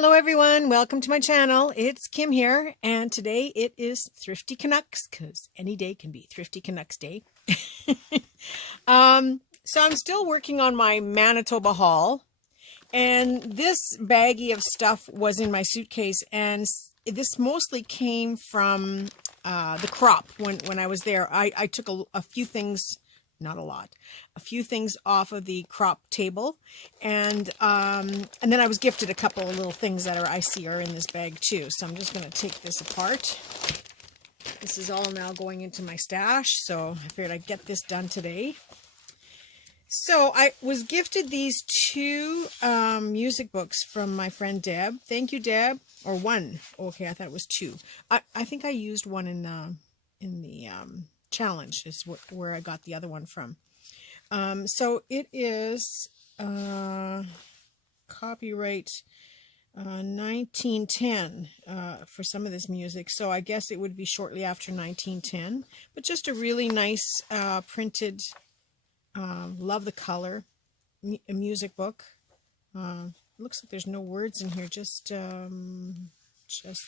Hello everyone, welcome to my channel. It's Kim here, and today it is Thrifty Canucks, because any day can be Thrifty Canucks Day. So I'm still working on my Manitoba haul, and this baggie of stuff was in my suitcase, and this mostly came from the crop. When I was there, I took a few things, not a lot, a few things off of the crop table, and then I was gifted a couple of little things that I see are in this bag too. So I'm just going to take this apart. This is all now going into my stash, so I figured I'd get this done today. So I was gifted these two music books from my friend Deb. Thank you, Deb. Or one. Okay, I thought it was two. I think I used one in the challenge is where I got the other one from. So it is copyright 1910 for some of this music. So I guess it would be shortly after 1910. But just a really nice printed, love the color, a music book. Looks like there's no words in here, just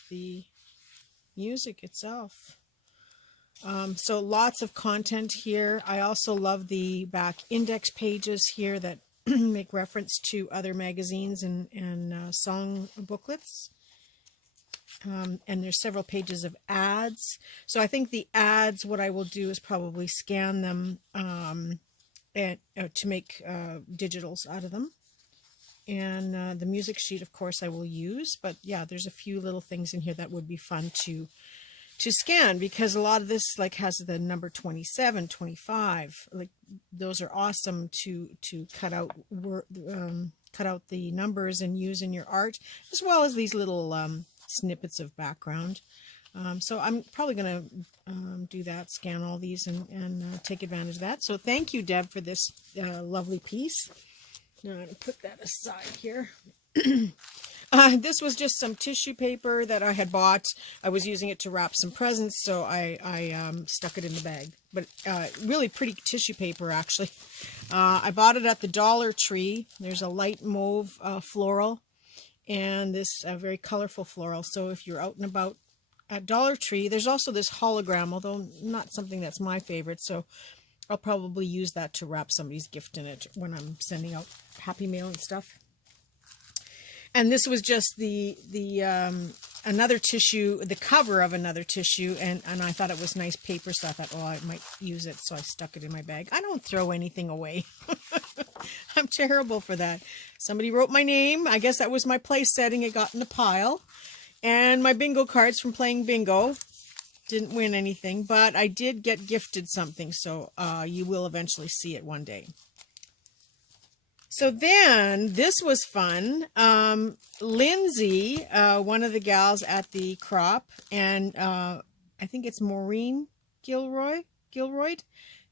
the music itself. So lots of content here. I also love the back index pages here that make reference to other magazines and song booklets. And there's several pages of ads. So I think the ads, what I will do is probably scan them to make digitals out of them. And the music sheet, of course, I will use. But yeah, there's a few little things in here that would be fun to scan, because a lot of this like has the number 27, 25. Like those are awesome to cut out the numbers and use in your art, as well as these little snippets of background. So I'm probably going to do that, scan all these and take advantage of that. So thank you, Deb, for this lovely piece. Now I'm going to put that aside here. This was just some tissue paper that I had bought. I was using it to wrap some presents, so I stuck it in the bag. But really pretty tissue paper, actually. I bought it at the Dollar Tree. There's a light mauve floral and this very colorful floral. So if you're out and about at Dollar Tree, there's also this hologram, although not something that's my favorite. So I'll probably use that to wrap somebody's gift in it when I'm sending out Happy Mail and stuff. And this was just another tissue, the cover of another tissue, and I thought it was nice paper, so I thought, oh, I might use it, so I stuck it in my bag. I don't throw anything away. I'm terrible for that. Somebody wrote my name. I guess that was my place setting. It got in the pile. And my bingo cards from playing bingo. Didn't win anything, but I did get gifted something, so you will eventually see it one day. So then, this was fun. Lindsay, one of the gals at the crop, and I think it's Maureen Gilroyd,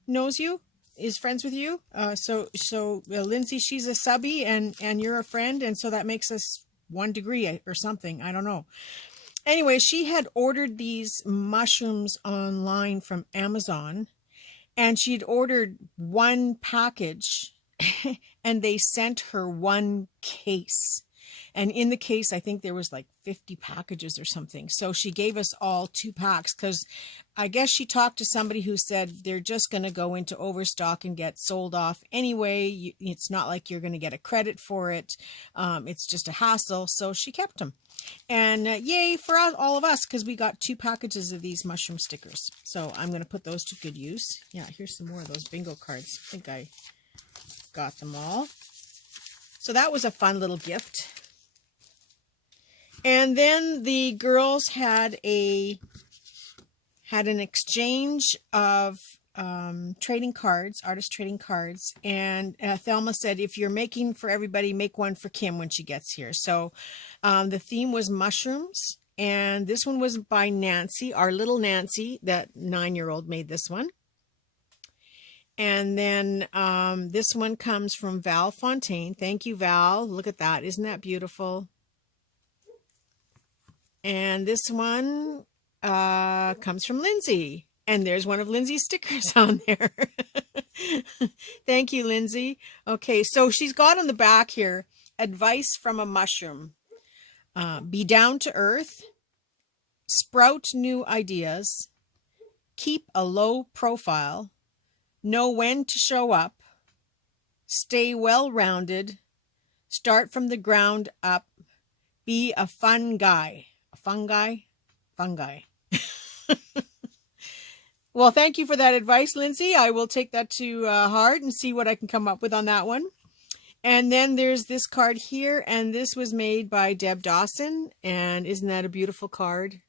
knows you, is friends with you. So Lindsay, she's a subby, and you're a friend, and so that makes us 1 degree or something. I don't know. Anyway, she had ordered these mushrooms online from Amazon, and she'd ordered 1 package. And they sent her 1 case, and in the case I think there was like 50 packages or something. So she gave us all 2 packs, because I guess she talked to somebody who said they're just going to go into overstock and get sold off anyway. It's not like you're going to get a credit for it. It's just a hassle. So she kept them, and yay for all of us, because we got 2 packages of these mushroom stickers. So I'm going to put those to good use. Yeah, here's some more of those bingo cards. I think I got them all. So that was a fun little gift. And then the girls had an exchange of trading cards, artist trading cards, and Thelma said, if you're making for everybody, make one for Kim when she gets here. So the theme was mushrooms, and this one was by Nancy, our little Nancy, that 9-year-old made this one. And then this one comes from Val Fontaine. Thank you, Val. Look at that. Isn't that beautiful? And this one comes from Lindsay. And there's one of Lindsay's stickers on there. Thank you, Lindsay. Okay, so she's got on the back here, advice from a mushroom. Be down to earth, sprout new ideas, keep a low profile, know when to show up, stay well-rounded, start from the ground up, be a fun guy. A fun guy? Fun guy. Well, thank you for that advice, Lindsay. I will take that to heart and see what I can come up with on that one. And then there's this card here, and this was made by Deb Dawson. And isn't that a beautiful card?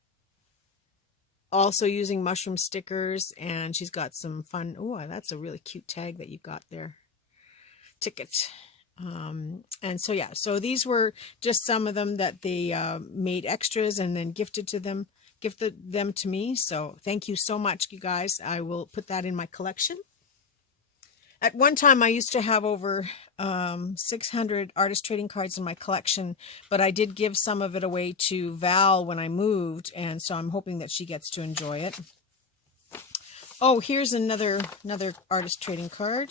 Also using mushroom stickers, and she's got some fun. Oh, that's a really cute tag that you've got there. Ticket. And so, yeah, so these were just some of them that they made extras and then gifted them to me. So thank you so much, you guys. I will put that in my collection. At one time, I used to have over 600 artist trading cards in my collection, but I did give some of it away to Val when I moved, and so I'm hoping that she gets to enjoy it. Oh, here's another artist trading card.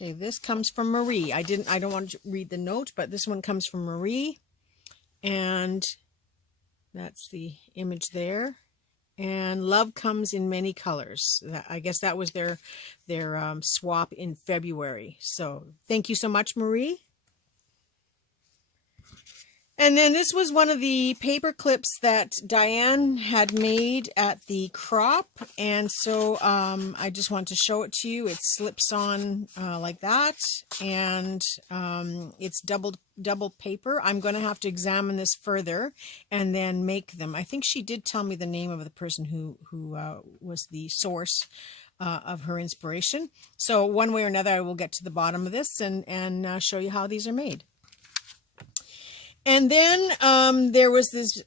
Okay, this comes from Marie. I don't want to read the note, but this one comes from Marie, and that's the image there. And love comes in many colors. I guess that was their swap in February. So thank you so much, Marie. And then this was one of the paper clips that Diane had made at the crop. And so I just want to show it to you. It slips on like that. And it's double paper. I'm going to have to examine this further and then make them. I think she did tell me the name of the person who was the source of her inspiration. So one way or another, I will get to the bottom of this and show you how these are made. And then there was this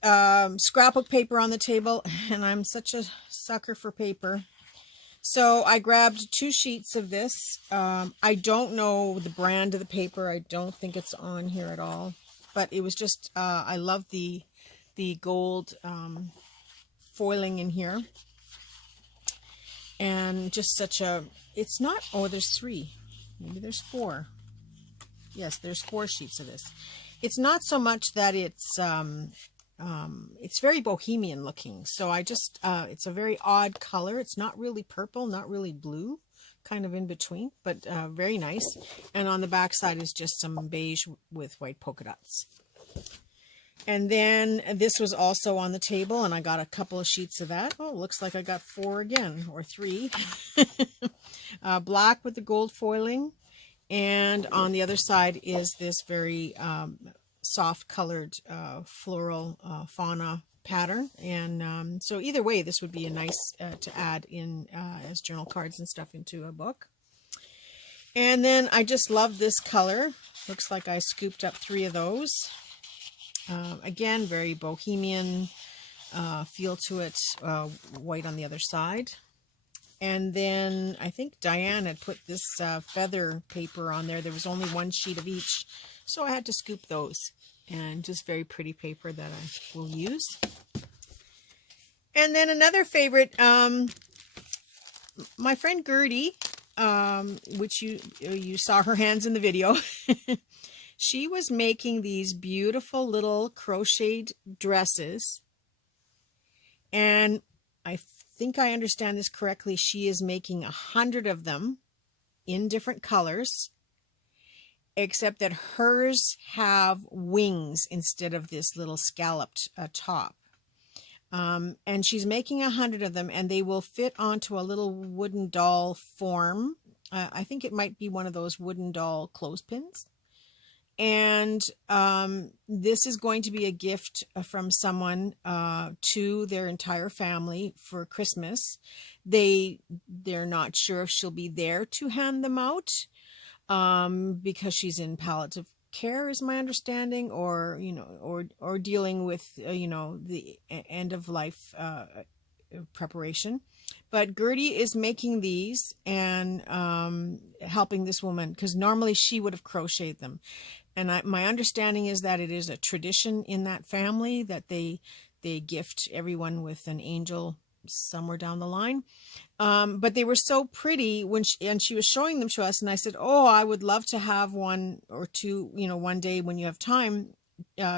scrapbook paper on the table, and I'm such a sucker for paper. So I grabbed 2 sheets of this. I don't know the brand of the paper. I don't think it's on here at all. But it was just, I love the gold foiling in here. And just such a, it's not, oh, there's 3. Maybe there's 4. Yes, there's 4 sheets of this. It's not so much that it's very bohemian looking. So I just, it's a very odd color. It's not really purple, not really blue, kind of in between, but very nice. And on the back side is just some beige with white polka dots. And then this was also on the table, and I got a couple of sheets of that. Oh, looks like I got 4 again, or 3. Black with the gold foiling. And on the other side is this very soft colored floral fauna pattern. And so either way, this would be a nice to add in as journal cards and stuff into a book. And then I just love this color. Looks like I scooped up 3 of those. Again, very bohemian feel to it, white on the other side. And then I think Diane had put this feather paper on there. There was only 1 sheet of each, so I had to scoop those. And just very pretty paper that I will use. And then another favorite, my friend Gertie, which you saw her hands in the video. She was making these beautiful little crocheted dresses. And I think I understand this correctly. She is making 100 of them in different colors, except that hers have wings instead of this little scalloped top. And she's making 100 of them, and they will fit onto a little wooden doll form. I think it might be one of those wooden doll clothespins. And this is going to be a gift from someone to their entire family for Christmas. They're not sure if she'll be there to hand them out because she's in palliative care, is my understanding, or or dealing with the end of life preparation. But Gertie is making these and helping this woman, because normally she would have crocheted them. And my understanding is that it is a tradition in that family that they gift everyone with an angel somewhere down the line. But they were so pretty when she was showing them to us, and I said, oh, I would love to have one or two, one day when you have time,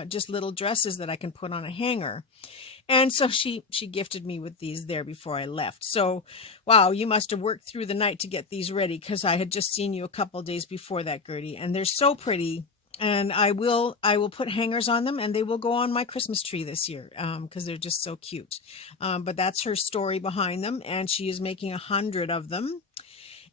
just little dresses that I can put on a hanger. And so she gifted me with these there before I left. So, wow, you must have worked through the night to get these ready, because I had just seen you a couple of days before that, Gertie. And they're so pretty. And I will put hangers on them, and they will go on my Christmas tree this year, because they're just so cute. But that's her story behind them, and she is making 100 of them.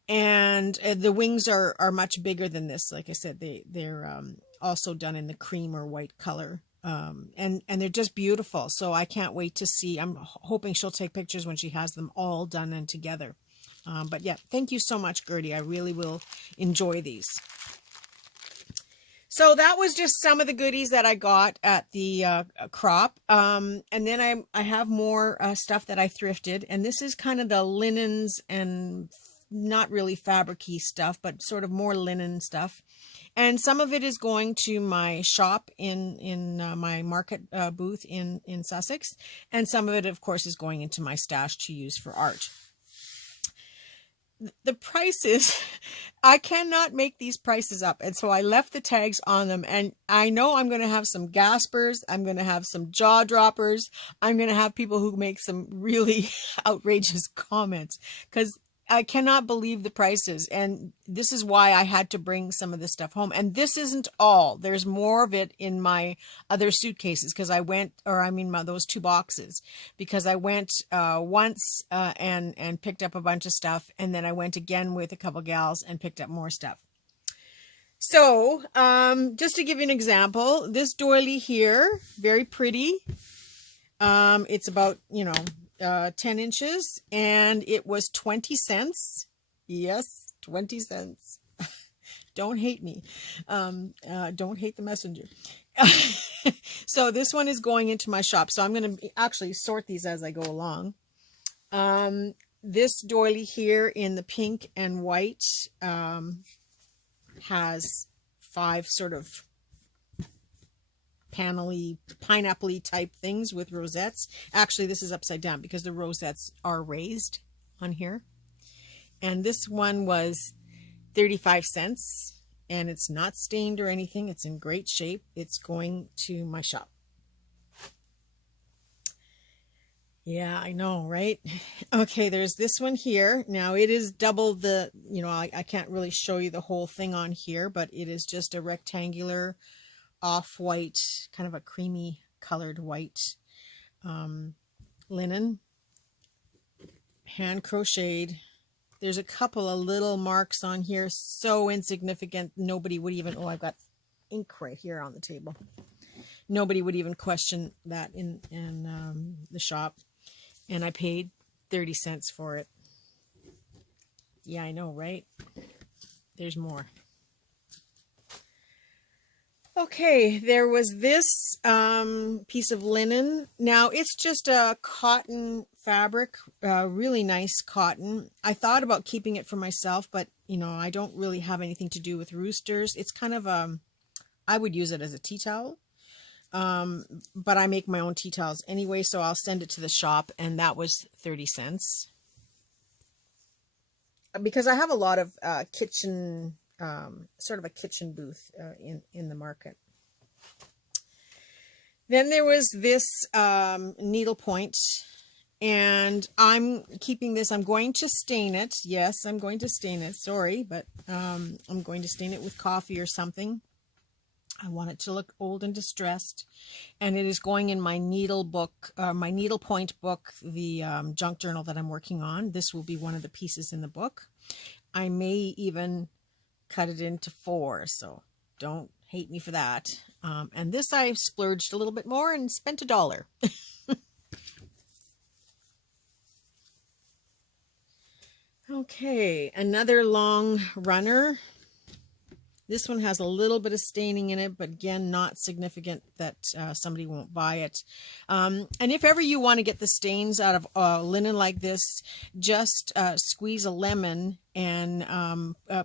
And the wings are much bigger than this. Like I said, they're also done in the cream or white color. And they're just beautiful. So I can't wait to see. I'm hoping she'll take pictures when she has them all done and together. But yeah, thank you so much, Gertie. I really will enjoy these. So that was just some of the goodies that I got at the crop. And then I have more stuff that I thrifted. And this is kind of the linens and not really fabric-y stuff, but sort of more linen stuff. And some of it is going to my shop in my market booth in Sussex. And some of it, of course, is going into my stash to use for art. The prices, I cannot make these prices up. And so I left the tags on them. And I know I'm going to have some gaspers. I'm going to have some jaw droppers. I'm going to have people who make some really outrageous comments, because I cannot believe the prices. And this is why I had to bring some of this stuff home. And this isn't all. There's more of it in my other suitcases, because I went, those 2 boxes, because I went once and picked up a bunch of stuff. And then I went again with a couple gals and picked up more stuff. So just to give you an example, this doily here, very pretty. It's about, 10 inches, and it was 20 cents. Yes, 20 cents. Don't hate me. Don't hate the messenger. So this one is going into my shop. So I'm going to actually sort these as I go along. This doily here in the pink and white has 5 sort of panel-y, pineapple-y type things with rosettes. Actually, this is upside down because the rosettes are raised on here. And this one was 35 cents, and it's not stained or anything. It's in great shape. It's going to my shop. Yeah, I know, right? Okay, there's this one here. Now it is double the, I can't really show you the whole thing on here, but it is just a rectangular off-white, kind of a creamy colored white linen, hand crocheted. There's a couple of little marks on here, so insignificant nobody would even, oh, I've got ink right here on the table. Nobody would even question that in the shop. And I paid 30 cents for it. Yeah, I know, right? There's more. Okay, there was this piece of linen. Now, it's just a cotton fabric, really nice cotton. I thought about keeping it for myself, but, I don't really have anything to do with roosters. It's kind of, I would use it as a tea towel. But I make my own tea towels anyway, so I'll send it to the shop, and that was 30 cents. Because I have a lot of kitchen, sort of a kitchen booth in the market. Then there was this needlepoint, and I'm keeping this. I'm going to stain it. Yes, I'm going to stain it. Sorry, but I'm going to stain it with coffee or something. I want it to look old and distressed, and it is going in my needle book, my needlepoint book, the junk journal that I'm working on. This will be one of the pieces in the book. I may even cut it into 4, so don't hate me for that. And this I splurged a little bit more and spent $1. Okay, another long runner. This one has a little bit of staining in it, but again, not significant that somebody won't buy it. And if ever you want to get the stains out of linen like this, just squeeze a lemon and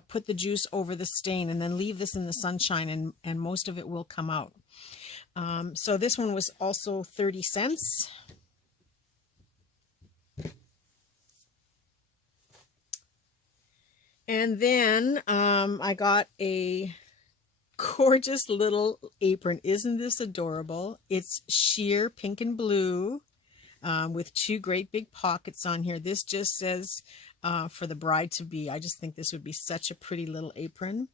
put the juice over the stain, and then leave this in the sunshine, and most of it will come out. So this one was also 30 cents. And then I got a gorgeous little apron. Isn't this adorable? It's sheer pink and blue with two great big pockets on here. This just says for the bride-to-be. I just think this would be such a pretty little apron.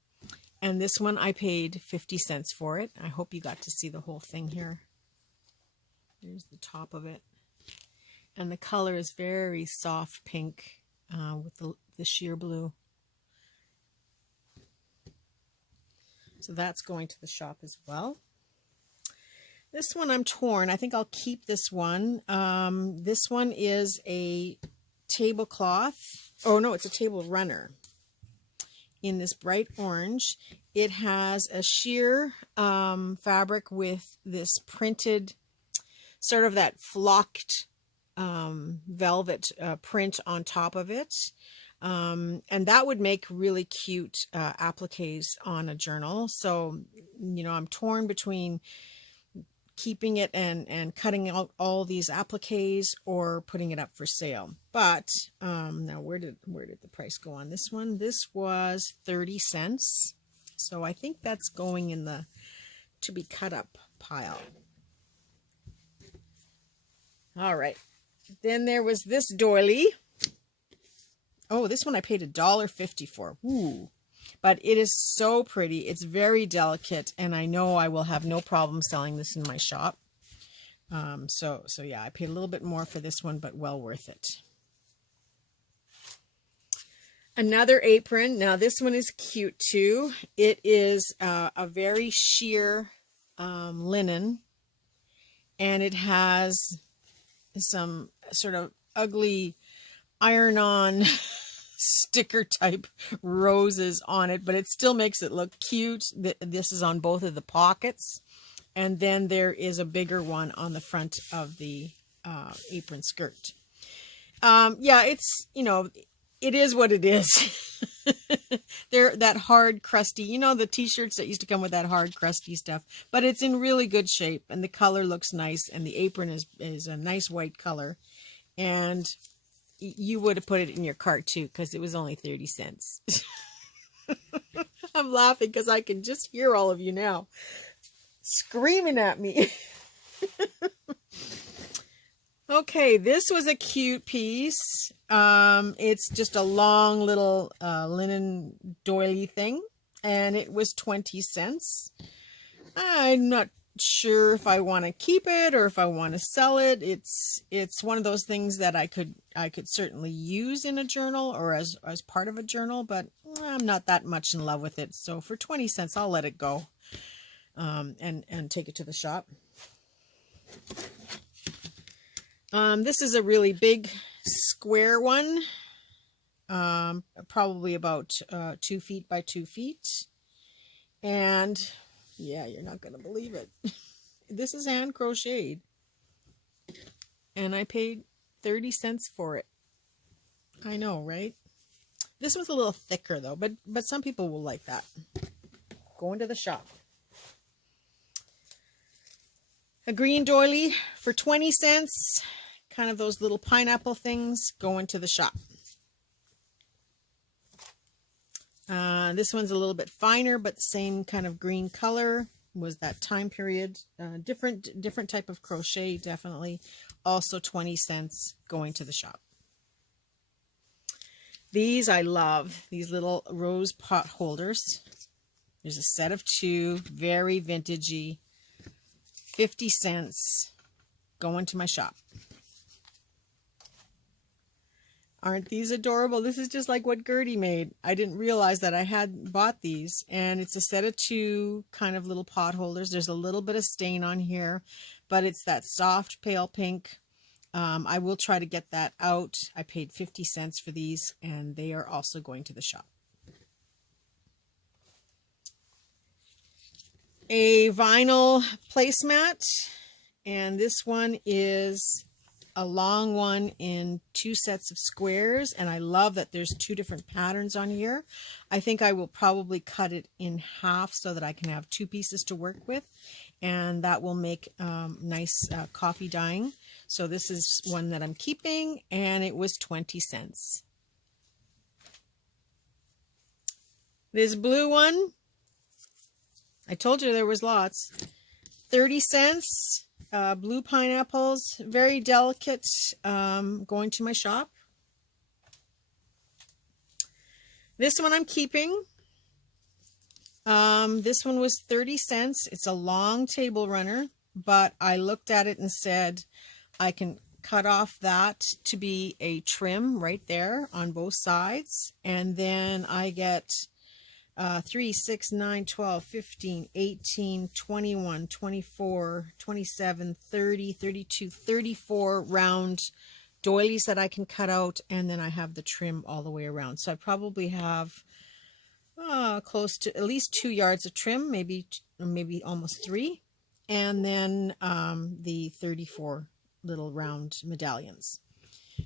And this one I paid 50 cents for it. I hope you got to see the whole thing here. There's the top of it. And the color is very soft pink with the sheer blue. So that's going to the shop as well. This one I'm torn. I think I'll keep this one. This one is a tablecloth. Oh no, it's a table runner in this bright orange. It has a sheer fabric with this printed, sort of that flocked velvet print on top of it. And that would make really cute appliques on a journal. So, you know, I'm torn between keeping it and cutting out all these appliques or putting it up for sale. But now where did the price go on this one? This was 30 cents. So I think that's going in the to be cut up pile. All right. Then there was this doily. Oh, this one I paid $1.50 for. Ooh. But it is so pretty. It's very delicate, and I know I will have no problem selling this in my shop. So yeah, I paid a little bit more for this one, but well worth it. Another apron. Now this one is cute too. It is a very sheer linen, and it has some sort of ugly iron-on sticker type roses on it, but it still makes it look cute. This is on both of the pockets, and then there is a bigger one on the front of the apron skirt. Yeah, it's, you know, it is what it is. They're that hard, crusty, you know, the t-shirts that used to come with that hard, crusty stuff, but it's in really good shape, and the color looks nice, and the apron is a nice white color, and you would have put it in your cart too, because it was only 30 cents. I'm laughing because I can just hear all of you now screaming at me. Okay, this was a cute piece. It's just a long little linen doily thing, and it was 20 cents. I'm not sure if I want to keep it or if I want to sell it. It's one of those things that I could certainly use in a journal or as part of a journal, but I'm not that much in love with it. So for 20 cents, I'll let it go and take it to the shop. This is a really big square one, probably about 2 feet by 2 feet, and yeah, you're not going to believe it. This is hand crocheted, and I paid 30 cents for it. I know, right? This one's a little thicker though, but some people will like that. Go into the shop. A green doily for 20 cents. Kind of those little pineapple things. Go into the shop. This one's a little bit finer, but the same kind of green color. Was that time period. Different type of crochet, definitely. Also 20 cents. Going to the shop. These I love. These little rose pot holders. There's a set of 2. Very vintagey. 50 cents. Going to my shop. Aren't these adorable? This is just like what Gertie made. I didn't realize that I had bought these. And it's a set of 2 kind of little pot holders. There's a little bit of stain on here, but it's that soft pale pink. I will try to get that out. I paid 50 cents for these, and they are also going to the shop. A vinyl placemat, and this one is a long one in 2 sets of squares, and I love that there's 2 different patterns on here. I think I will probably cut it in half so that I can have 2 pieces to work with, and that will make nice coffee dyeing. So this is one that I'm keeping, and it was 20 cents. This blue one, I told you there was lots. 30 cents. Blue pineapples, very delicate. Going to my shop. This one I'm keeping. This one was 30 cents. It's a long table runner, but I looked at it and said I can cut off that to be a trim right there on both sides. And then I get 3, 6, 9, 12, 15, 18, 21, 24, 27, 30, 32, 34 round doilies that I can cut out, and then I have the trim all the way around. So I probably have close to at least 2 yards of trim, maybe almost 3, and then the 34 little round medallions.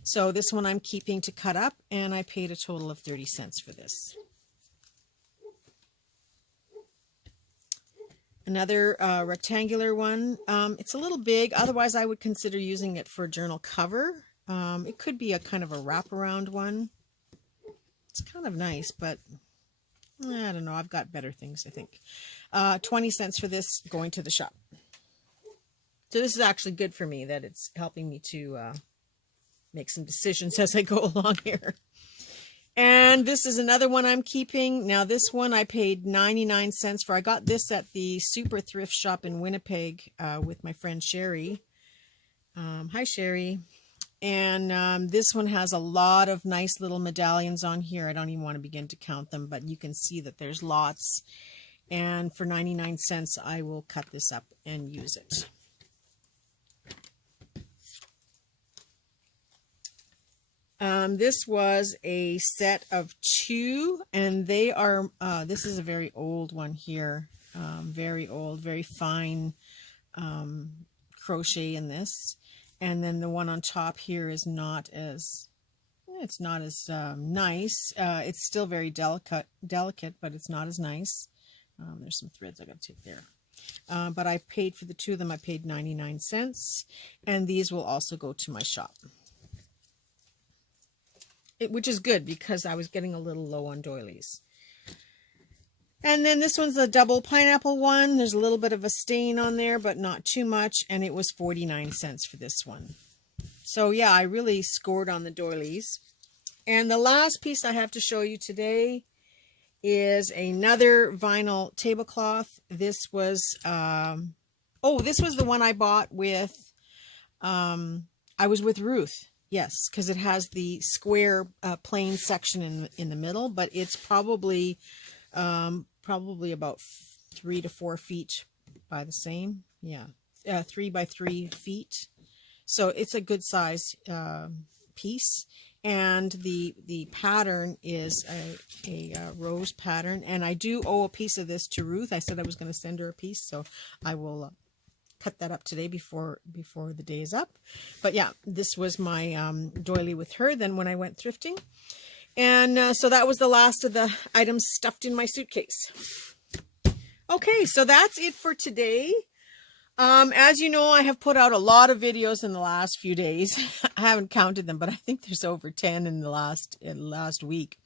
So this one I'm keeping to cut up, and I paid a total of 30 cents for this. Another rectangular one. It's a little big, otherwise I would consider using it for a journal cover. It could be a kind of a wraparound one. It's kind of nice, but I don't know. I've got better things, I think. 20 cents for this, going to the shop. So this is actually good for me, that it's helping me to make some decisions as I go along here. And this is another one I'm keeping. Now this one I paid 99 cents for. I got this at the super thrift shop in Winnipeg with my friend Sherry. Hi Sherry. And this one has a lot of nice little medallions on here. I don't even want to begin to count them, but you can see that there's lots. And for 99 cents, I will cut this up and use it. This was a set of 2, and they are, this is a very old one here. Very old, very fine crochet in this. And then the one on top here is not as, it's not as nice. It's still very delicate, but it's not as nice. There's some threads I got to take there. But I paid for the 2 of them. I paid 99 cents. And these will also go to my shop. Which is good because I was getting a little low on doilies. And then this one's a double pineapple one. There's a little bit of a stain on there, but not too much. And it was 49 cents for this one. So yeah, I really scored on the doilies. And the last piece I have to show you today is another vinyl tablecloth. This was, this was the one I bought with, I was with Ruth. Yes, because it has the square plain section in the middle, but it's probably about 3 to 4 feet by the same. Yeah, 3 by 3 feet. So it's a good size piece. And the pattern is a rose pattern. And I do owe a piece of this to Ruth. I said I was going to send her a piece, so I will cut that up today before the day is up. But yeah, this was my doily with her then when I went thrifting. And so that was the last of the items stuffed in my suitcase. Okay, so that's it for today. As you know, I have put out a lot of videos in the last few days. I haven't counted them, but I think there's over 10 in the last week.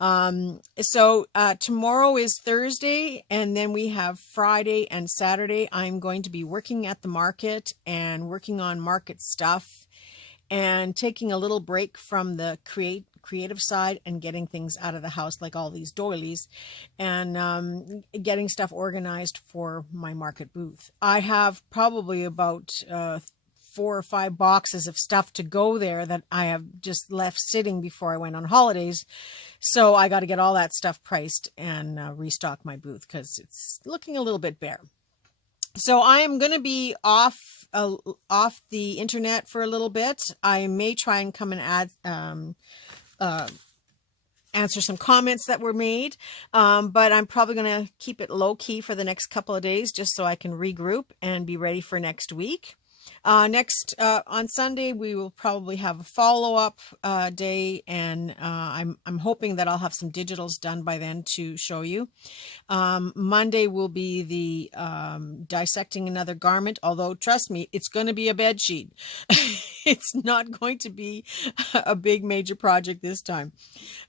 So tomorrow is Thursday, and then we have Friday and Saturday. I'm going to be working at the market and working on market stuff and taking a little break from the creative side and getting things out of the house, like all these doilies, and getting stuff organized for my market booth. I have probably about 4 or 5 boxes of stuff to go there that I have just left sitting before I went on holidays. So I got to get all that stuff priced and restock my booth because it's looking a little bit bare. So I am going to be off the internet for a little bit. I may try and come and add answer some comments that were made, but I'm probably going to keep it low key for the next couple of days just so I can regroup and be ready for next week. Next, on Sunday, we will probably have a follow-up day, and I'm hoping that I'll have some digitals done by then to show you. Monday will be the dissecting another garment, although trust me, it's going to be a bed sheet. It's not going to be a big major project this time.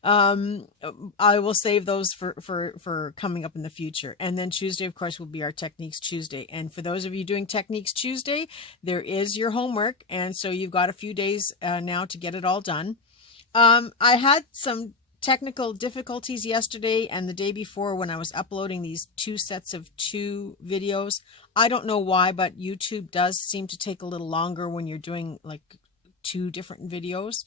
I will save those for coming up in the future. And then Tuesday, of course, will be our Techniques Tuesday. And for those of you doing Techniques Tuesday, there is your homework. And so you've got a few days now to get it all done. I had some technical difficulties yesterday and the day before when I was uploading these 2 sets of 2 videos. I don't know why, but YouTube does seem to take a little longer when you're doing like 2 different videos.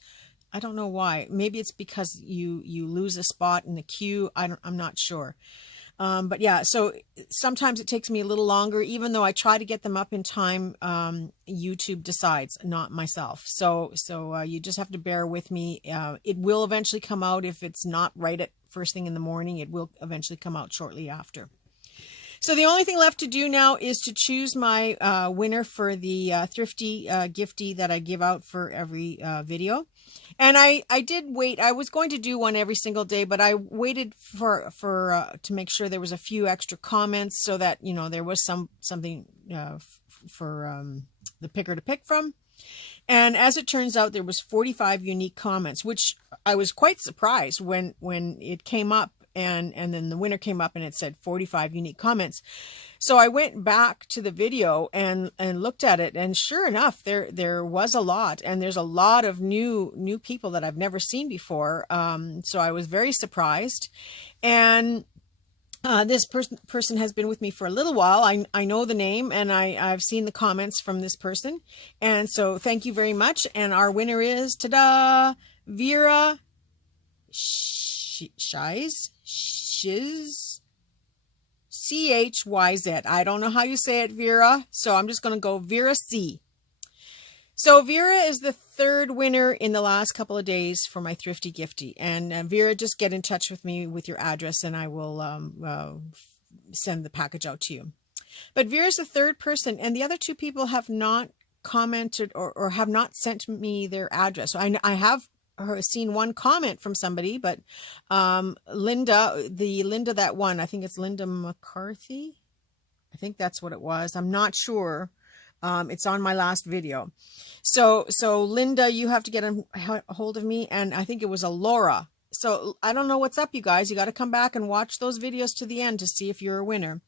I don't know why. Maybe it's because you lose a spot in the queue. I'm not sure. But yeah, so sometimes it takes me a little longer, even though I try to get them up in time. YouTube decides, not myself. So you just have to bear with me. It will eventually come out. If it's not right at first thing in the morning, it will eventually come out shortly after. So the only thing left to do now is to choose my winner for the Thrifty giftie that I give out for every video. And I did wait. I was going to do one every single day, but I waited to make sure there was a few extra comments so that, you know, there was something for the picker to pick from. And as it turns out, there was 45 unique comments, which I was quite surprised when it came up. And then the winner came up and it said 45 unique comments. So I went back to the video and looked at it, and sure enough, there was a lot, and there's a lot of new people that I've never seen before. So I was very surprised. And this person has been with me for a little while. I know the name, and I've seen the comments from this person. And so thank you very much. And our winner is, ta-da, Vera Shiz, CHYZ. I don't know how you say it, Vera. So I'm just going to go Vera C. So Vera is the 3rd winner in the last couple of days for my Thrifty giftie. And Vera, just get in touch with me with your address and I will send the package out to you. But Vera's the 3rd person, and the other 2 people have not commented or have not sent me their address. So I have seen one comment from somebody, but Linda that won, I think it's Linda McCarthy. I think that's what it was. I'm not sure. It's on my last video. So Linda, you have to get a hold of me, and I think it was a Laura. So I don't know what's up, you guys. You got to come back and watch those videos to the end to see if you're a winner.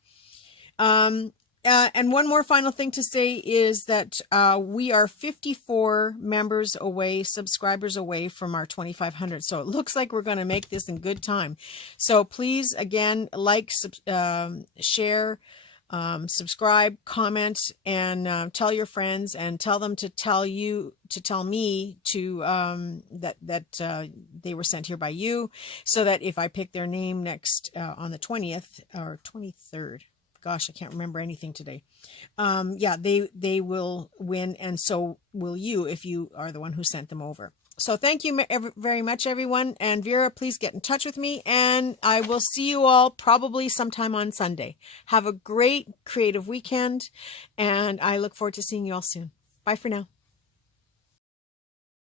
And one more final thing to say is that we are 54 members away, subscribers away from our 2,500. So it looks like we're going to make this in good time. So please, again, like, share, subscribe, comment, and tell your friends, and tell them to tell me that they were sent here by you, so that if I pick their name next on the 20th or 23rd. Gosh, I can't remember anything today. Yeah, they will win, and so will you if you are the one who sent them over. So thank you very much, everyone. And Vera, please get in touch with me, and I will see you all probably sometime on Sunday. Have a great creative weekend, and I look forward to seeing you all soon. Bye for now.